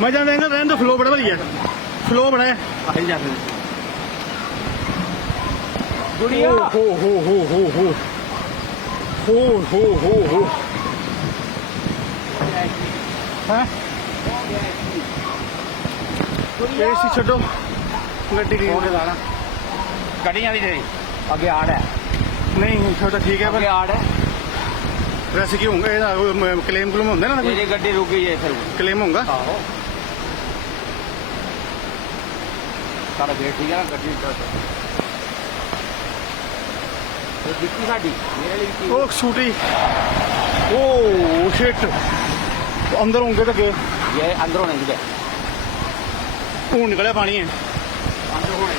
मैं जानता एंगल रहने तो फ्लो बड़ा बढ़िया फ्लो बड़ा है। हिल जाते गुड़िया हो हो हो हो हो हो। हो हो हो एसी हाँ? छोड़ो। गड्डी की गाड़ी आ रही तेरी। आगे आ रहा है। ਨਹੀਂ ਛੋਟਾ ਠੀਕ ਹੈ ਪਰ ਅੱਗੇ ਆੜ ਹੈ ਵੈਸੇ ਕੀ ਹੋਊਗਾ ਇਹਦਾ ਕਲੇਮ ਕਲੂਮ ਹੁੰਦਾ ਨਾ ਕੋਈ ਤੇਰੀ ਗੱਡੀ ਰੁਕ ਗਈ ਹੈ ਫਿਰ ਕਲੇਮ ਹੋਊਗਾ ਆਹੋ ਸਾਡਾ ਗੇਟ ਠੀਕ ਹੈ ਨਾ ਗੱਡੀ ਦਾ ਉਹ ਦਿੱਤੀ ਸਾਡੀ ਮੇਰੇ ਲਈ ਕੀ ਉਹ ਛੂਟੀ ਓ ਸ਼ਿਟ ਅੰਦਰ ਹੋਣਗੇ ਤਾਂ ਗਏ ਇਹ ਅੰਦਰੋਂ ਨਹੀਂ ਗਏ ਹੁਣ ਨਿਕਲਿਆ ਪਾਣੀ ਹੈ ਅੰਦਰ ਹੋਣੇ